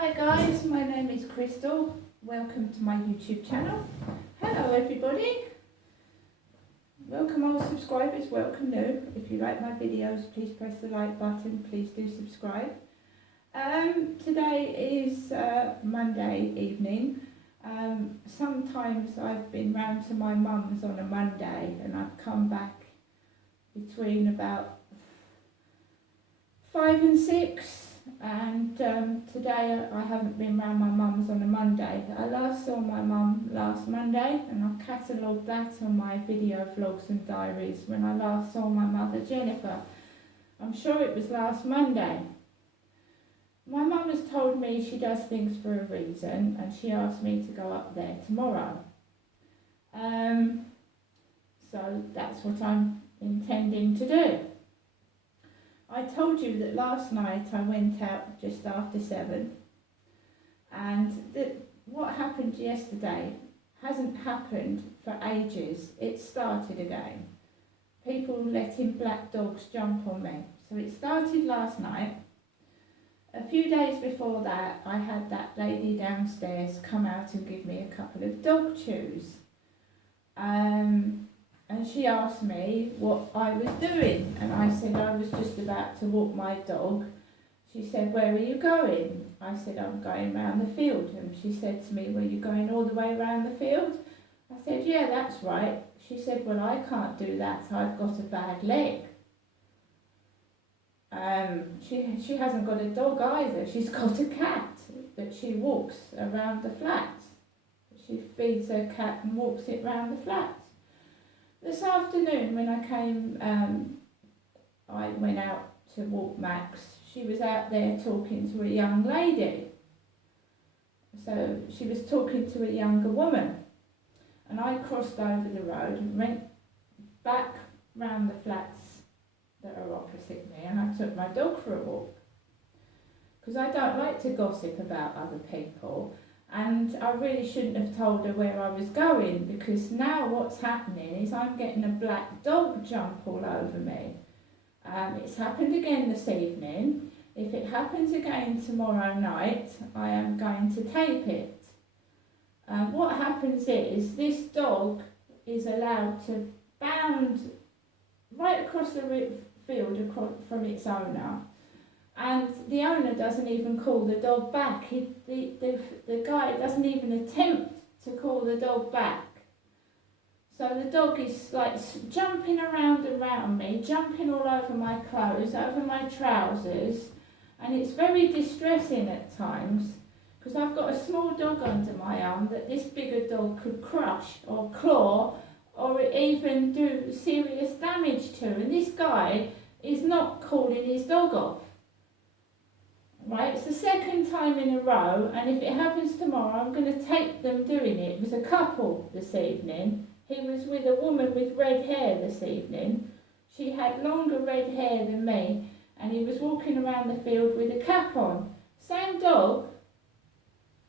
Hi guys, my name is Crystal. Welcome to my YouTube channel. Hello everybody. Welcome all subscribers, welcome new. If you like my videos, please press the like button, please do subscribe. Today is Monday evening. Sometimes I've been round to my mum's on a Monday and I've come back between about 5 and 6. And today I haven't been round my mum's on a Monday. I last saw my mum last Monday and I've catalogued that on my video vlogs and diaries when I last saw my mother Jennifer. I'm sure it was last Monday. My mum has told me she does things for a reason and she asked me to go up there tomorrow. So that's what I'm intending to do. I told you that last night I went out just after 7 and what happened yesterday hasn't happened for ages. It started again. People letting black dogs jump on me. So it started last night. A few days before that I had that lady downstairs come out and give me a couple of dog chews. And she asked me what I was doing and I said I was just about to walk my dog. She said, "Where are you going?" I said, "I'm going round the field." And she said to me, "Well, you going all the way round the field?" I said, "Yeah, that's right." She said, "Well, I can't do that, I've got a bad leg." She hasn't got a dog either, she's got a cat that she walks around the flat. She feeds her cat and walks it round the flat. This afternoon when I came, I went out to walk Max. She was out there talking to a young lady. So she was talking to a younger woman. And I crossed over the road and went back round the flats that are opposite me and I took my dog for a walk. Because I don't like to gossip about other people. And I really shouldn't have told her where I was going because now what's happening is I'm getting a black dog jump all over me. It's happened again this evening. If it happens again tomorrow night, I am going to tape it. What happens is this dog is allowed to bound right across the field from its owner. And the owner doesn't even call the dog back. The guy doesn't even attempt to call the dog back. So the dog is like jumping around me, jumping all over my clothes, over my trousers. And it's very distressing at times because I've got a small dog under my arm that this bigger dog could crush or claw or even do serious damage to. And this guy is not calling his dog off. Right, it's the second time in a row, and if it happens tomorrow, I'm going to tape them doing it. It was a couple this evening. He was with a woman with red hair this evening. She had longer red hair than me, and he was walking around the field with a cap on. Same dog.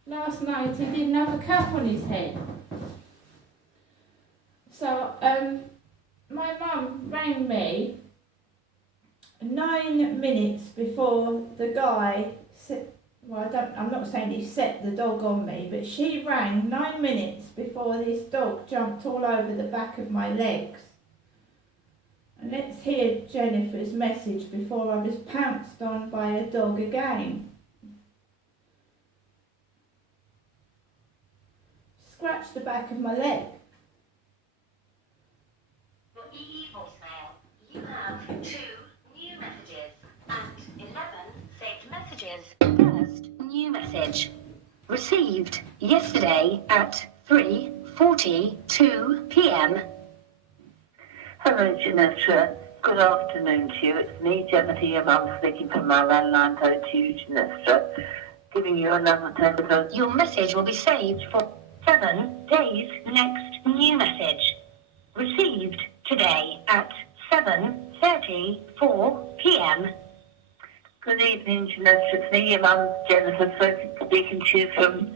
Last night he didn't have a cap on his head. So, my mum rang me 9 minutes before the guy I'm not saying he set the dog on me, but she rang 9 minutes before this dog jumped all over the back of my legs. And let's hear Jennifer's message before I was pounced on by a dog again. Scratched the back of my leg. Your EE voicemail. You have 2 new messages and 11 saved messages. First new message. Received yesterday at 3:42 p.m. Hello, Janessa. Good afternoon to you. It's me, Jennifer, your mum, speaking from my landline phone to you, Janessa. Giving you another telephone. Your message will be saved for 7 days. Next new message. Received today at 7:34 p.m. Good evening, Janessa. It's me, your mum, Jennifer, speaking to you from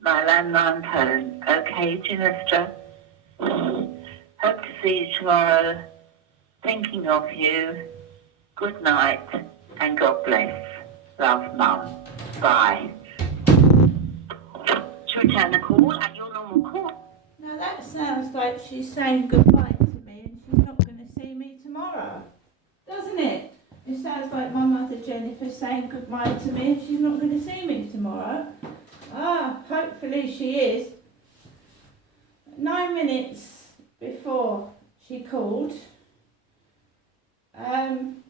my landline phone. Okay, Janessa? Hope to see you tomorrow. Thinking of you. Good night and God bless. Love, Mum. Bye. return the call at your normal call. Now that sounds like she's saying goodbye to me and she's not going to see me tomorrow, doesn't it? It sounds like my mother Jennifer saying goodbye to me and she's not going to see me tomorrow. Hopefully she is. 9 minutes before she called, 9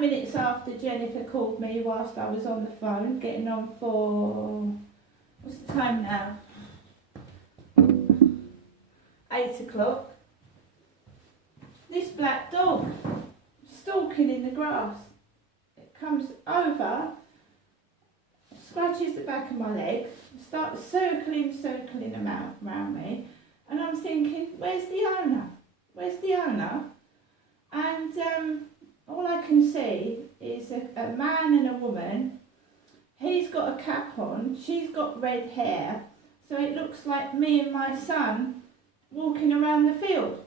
minutes after Jennifer called me whilst I was on the phone, getting on for, what's the time now? 8 o'clock. This black dog, stalking in the grass, it comes over, scratches the back of my leg, starts circling around me, and I'm thinking, where's the owner? Where's the owner? And all I can see is a man and a woman. He's got a cap on, she's got red hair, so it looks like me and my son walking around the field.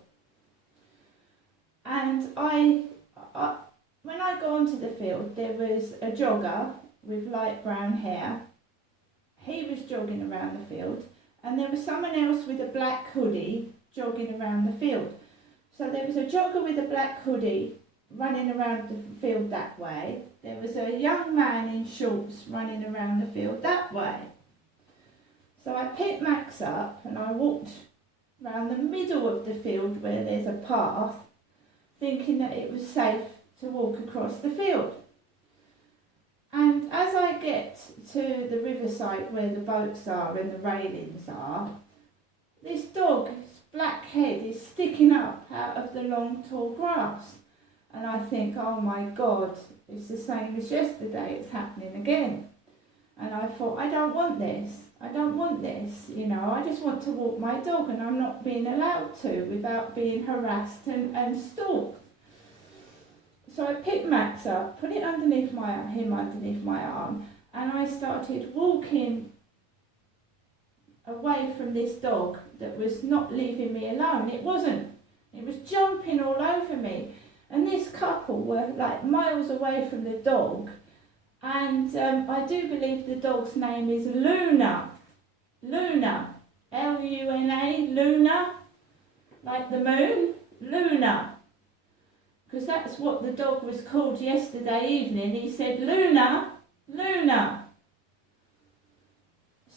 And when I got onto the field, there was a jogger with light brown hair. He was jogging around the field, and there was someone else with a black hoodie jogging around the field. So there was a jogger with a black hoodie running around the field that way. There was a young man in shorts running around the field that way. So I picked Max up and I walked around the middle of the field where there's a path, thinking that it was safe to walk across the field. And as I get to the riverside where the boats are and the railings are, this dog's black head is sticking up out of the long tall grass. And I think, oh my God, it's the same as yesterday, it's happening again. And I thought, I don't want this, I just want to walk my dog and I'm not being allowed to without being harassed and stalked. So I picked Max up, put it underneath my arm, and I started walking away from this dog that was not leaving me alone. It wasn't. It was jumping all over me. And this couple were like miles away from the dog. And I do believe the dog's name is Luna. Luna. L-U-N-A, Luna. Like the moon. Luna. Because that's what the dog was called yesterday evening. He said, Luna, Luna.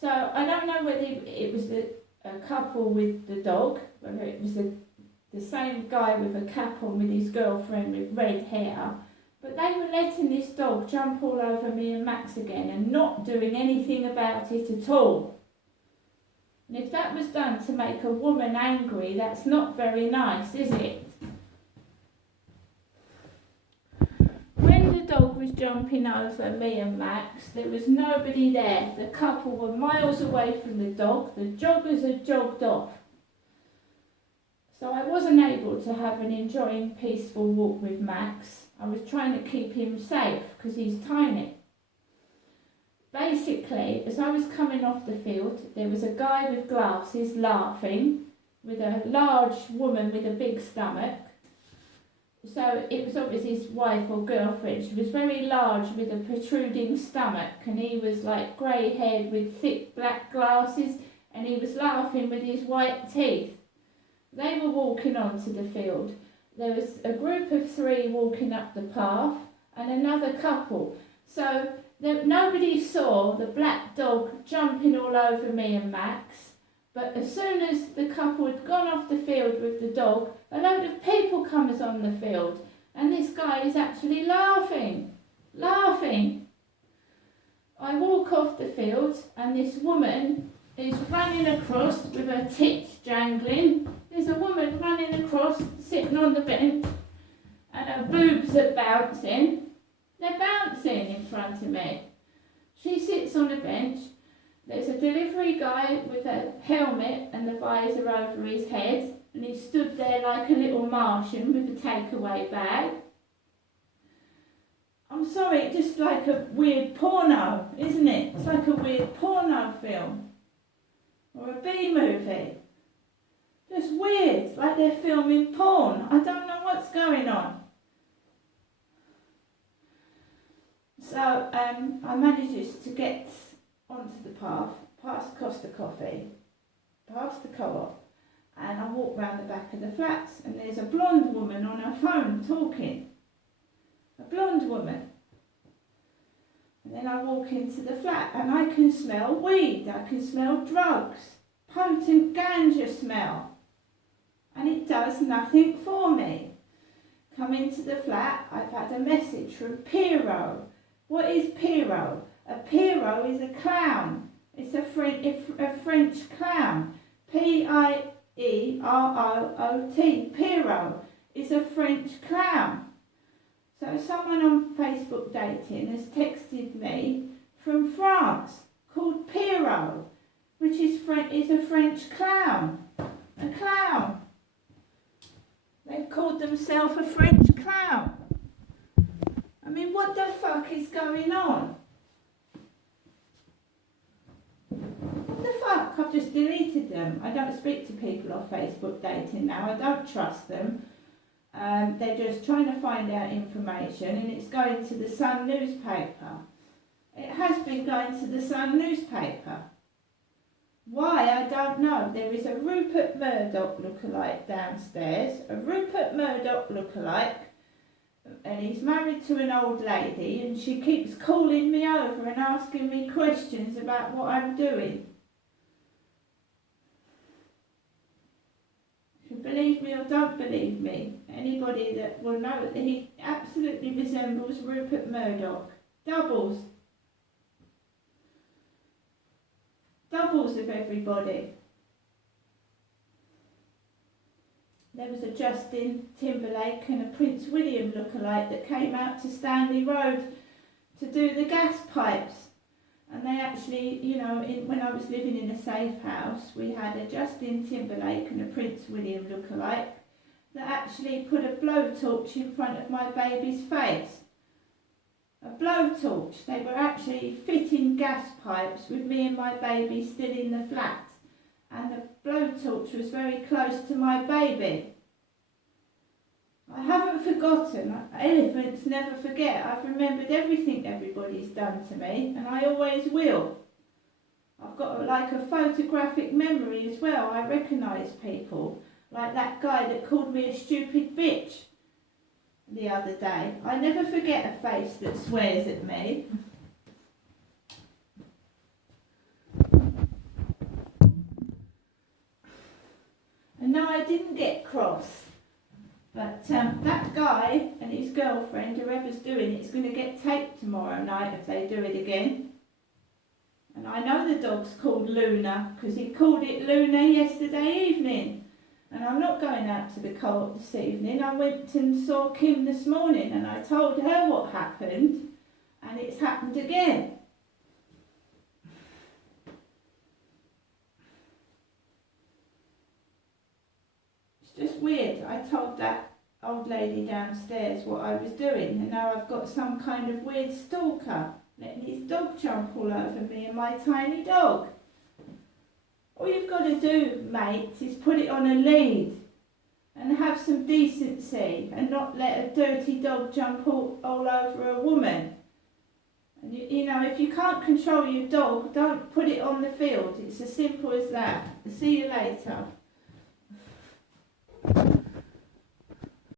So I don't know whether it was a couple with the dog, whether it was the same guy with a cap on with his girlfriend with red hair, but they were letting this dog jump all over me and Max again and not doing anything about it at all. And if that was done to make a woman angry, that's not very nice, is it? When the dog was jumping over me and Max, there was nobody there. The couple were miles away from the dog. The joggers had jogged off. So I wasn't able to have an enjoying, peaceful walk with Max. I was trying to keep him safe because he's tiny. Basically, as I was coming off the field, there was a guy with glasses laughing with a large woman with a big stomach. So it was obviously his wife or girlfriend. She was very large with a protruding stomach, and he was like grey-haired with thick black glasses, and he was laughing with his white teeth. They were walking onto the field. There was a group of 3 walking up the path and another couple. So nobody saw the black dog jumping all over me and Max. But as soon as the couple had gone off the field with the dog, a load of people comes on the field. And this guy is actually laughing. I walk off the field and this woman is running across with her tits jangling. There's a woman running across, sitting on the bench, and her boobs are bouncing. They're bouncing in front of me. She sits on the bench. There's a delivery guy with a helmet and the visor over his head, and he stood there like a little Martian with a takeaway bag. I'm sorry, it's just like a weird porno, isn't it? It's like a weird porno film or a B-movie. Just weird, like they're filming porn. I don't know what's going on. So I managed to get onto the path past Costa Coffee, past the co-op, and I walk round the back of the flats, and there's a blonde woman on her phone talking. A blonde woman. And then I walk into the flat, and I can smell weed, I can smell drugs, potent ganja smell. And it does nothing for me. Come into the flat, I've had a message from Pierrot. What is Pierrot? A Pierrot is a clown. It's a French clown. P-I-E-R-O-O-T. Pierrot is a French clown. So someone on Facebook Dating has texted me from France called Pierrot, which is a French clown. A clown. They've called themselves a French clown. I mean, what the fuck is going on? What the fuck? I've just deleted them. I don't speak to people on Facebook Dating now. I don't trust them. They're just trying to find out information, and it's going to the Sun newspaper. It has been going to the Sun newspaper. Why, I don't know. There is a Rupert Murdoch lookalike downstairs, a Rupert Murdoch lookalike, and he's married to an old lady, and she keeps calling me over and asking me questions about what I'm doing. If you believe me or don't believe me, anybody that will know that he absolutely resembles Rupert Murdoch. Doubles. Doubles of everybody. There was a Justin Timberlake and a Prince William lookalike that came out to Stanley Road to do the gas pipes. And they actually, you know, when I was living in a safe house, we had a Justin Timberlake and a Prince William lookalike that actually put a blowtorch in front of my baby's face. A blowtorch. They were actually fitting gas pipes with me and my baby still in the flat. And the blowtorch was very close to my baby. I haven't forgotten. Elephants never forget. I've remembered everything everybody's done to me, and I always will. I've got like a photographic memory as well. I recognise people, like that guy that called me a stupid bitch the other day. I never forget a face that swears at me. And no, I didn't get cross. But that guy and his girlfriend, whoever's doing it, is going to get taped tomorrow night if they do it again. And I know the dog's called Luna, because he called it Luna yesterday evening. And I'm not going out to the co-op this evening. I went and saw Kim this morning, and I told her what happened, and it's happened again. It's just weird. I told that old lady downstairs what I was doing, and now I've got some kind of weird stalker letting his dog jump all over me and my tiny dog. All you've got to do, mate, is put it on a lead and have some decency and not let a dirty dog jump all over a woman. And you know, if you can't control your dog, don't put it on the field. It's as simple as that. See you later.